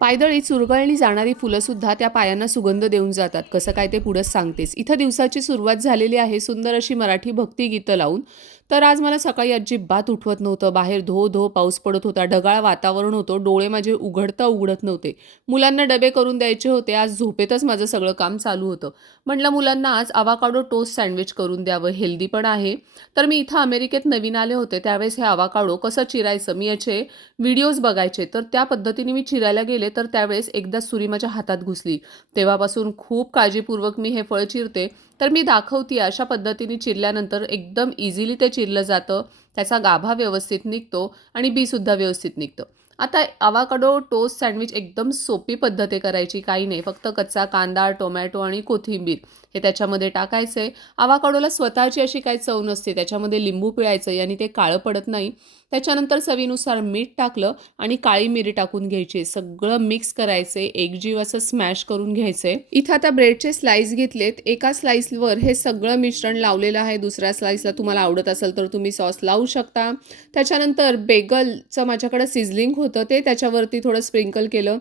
पायदळी चुरगळली जाणारी फुलंसुद्धा त्या पायांना सुगंध देऊन जातात. कसं काय ते पुढं सांगतेस. इथं दिवसाची सुरुवात झालेली आहे सुंदर अशी मराठी भक्तिगीतं लावून. तर आज मला सकाळी अजिबात उठवत नव्हतं. बाहेर धो धो पाऊस पडत होता. ढगाळ वातावरण होतं. डोळे माझे उघडता उघडत नव्हते. मुलांना डबे करून द्यायचे होते. आज झोपेतच माझं सगळं काम चालू होतं. म्हटलं मुलांना आज अवाकाडो टोस्ट सँडविच करून द्यावं, हेल्दी पण आहे. तर मी इथं अमेरिकेत नवीन आले होते त्यावेळेस हे अवाकाडो कसं चिरायचं मी याचे व्हिडिओज बघायचे. तर त्या पद्धतीने मी चिरायला गेले तर त्यावेळेस एकदा सुरी माझ्या हातात घुसली. तेव्हापासून खूप काळजीपूर्वक मी हे फळ चिरते. तर मी दाखवते अशा पद्धतीने चिरल्यानंतर एकदम इझिली ते चिरलं जातं. त्याचा गाभा व्यवस्थित निघतो आणि बीसुद्धा व्यवस्थित निघतं. आता अवाकाडो टोस्ट सँडविच एकदम सोपी पद्धत आहे करायची. काही नाही, फक्त कच्चा कांदा, टोमॅटो आणि कोथिंबीर हे त्याच्यामध्ये टाकायचं आहे. अवाकाडोला स्वतःची अशी काही चव नसते. त्याच्यामध्ये लिंबू पिळायचं याने ते काळं पडत नाही. त्याच्यानंतर चवीनुसार मीठ टाकलं आणि काळी मिरी टाकून घ्यायची. सगळं मिक्स करायचे, एकजीव असं स्मॅश करून घ्यायचंय. इथं आता ब्रेडचे स्लाइस घेतलेत. एका स्लाइसवर हे सगळं मिश्रण लावलेलं आहे. दुसऱ्या स्लाइसला तुम्हाला आवडत असेल तर तुम्ही सॉस लावू शकता. त्याच्यानंतर बेगलचं माझ्याकडे सिझलिंग होतं ते त्याच्यावरती थोडं स्प्रिंकल केलं.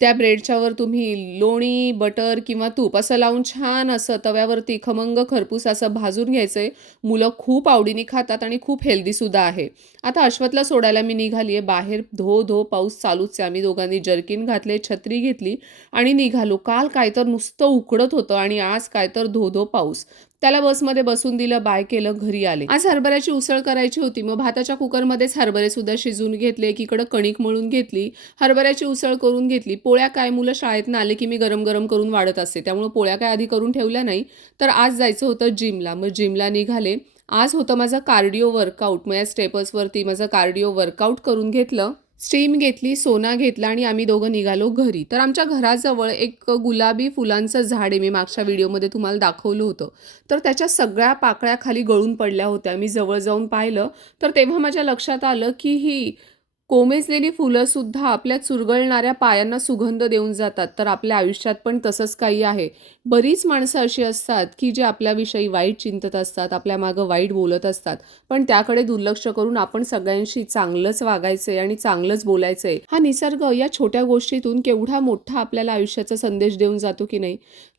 त्या ब्रेडच्यावर तुम्ही लोणी, बटर किंवा तूप असं लावून छान असं तव्यावरती खमंग खरपूस असं भाजून घ्यायचंय. मुलं खूप आवडीने खातात आणि खूप हेल्दीसुद्धा आहे. आता अश्वथला सोडायला मी निघाली आहे. बाहेर धो धो पाऊस चालूच आहे. आम्ही दोघांनी जर्किन घातले, छत्री घेतली आणि निघालो. काल काय तर नुसतं उकडत होतं आणि आज काय तर धो धो पाऊस. त्याला बसमध्ये बसून दिलं, बाय केलं, घरी आले. आज हरभऱ्याची उसळ करायची होती. मग भाताच्या कुकरमध्येच हरभरे सुद्धा शिजवून घेतले. एकीकडं कणिक मळून घेतली. हरभऱ्याची उसळ करून घेतली. पोळ्या काय मुलं शाळेतनं आले की मी गरम गरम करून वाढत असते. त्यामुळे पोळ्या काय आधी करून ठेवल्या नाही. तर आज जायचं होतं जिमला. मग जिमला निघाले. आज होतं माझं कार्डिओ वर्कआउट. मग या स्टेपर्सवरती माझं कार्डिओ वर्कआउट करून घेतलं. स्टीम घेतली, सोना घेतला आणि आम्ही दोघं निघालो घरी. तर आमच्या घराजवळ एक गुलाबी फुलांचं झाड आहे. मी मागच्या व्हिडिओमध्ये तुम्हाला दाखवलं होतं. तर त्याच्या सगळ्या पाकळ्या खाली गळून पडल्या होत्या. मी जवळ जाऊन पाहिलं तर तेव्हा माझ्या लक्षात आलं की ही कोमेजलेली फुलंसुद्धा आपल्या चुरगळणाऱ्या पायांना सुगंध देऊन जातात. तर आपल्या आयुष्यात पण तसंच काही आहे. बरीच माणसं अशी असतात की जे आपल्याविषयी वाईट चिंतत असतात, आपल्या मागं वाईट बोलत असतात. पण त्याकडे दुर्लक्ष करून आपण सगळ्यांशी चांगलंच वागायचं आहे आणि चांगलंच बोलायचं आहे. हा निसर्ग या छोट्या गोष्टीतून केवढा मोठा आपल्याला आयुष्याचा संदेश देऊन जातो की नाही.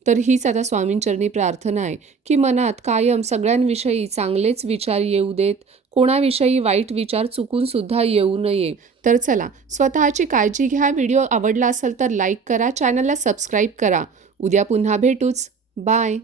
तर हीच आता स्वामींचरणी प्रार्थना आहे की मनात कायम सगळ्यांविषयी चांगलेच विचार येऊ देत. कोणाविषयी वाईट विचार चुकून सुद्धा येऊ नये. तर चला, स्वतःची काळजी घ्या. व्हिडिओ आवडला असेल तर लाईक करा, चॅनलला सबस्क्राईब करा. उद्या पुन्हा भेटूच. बाय.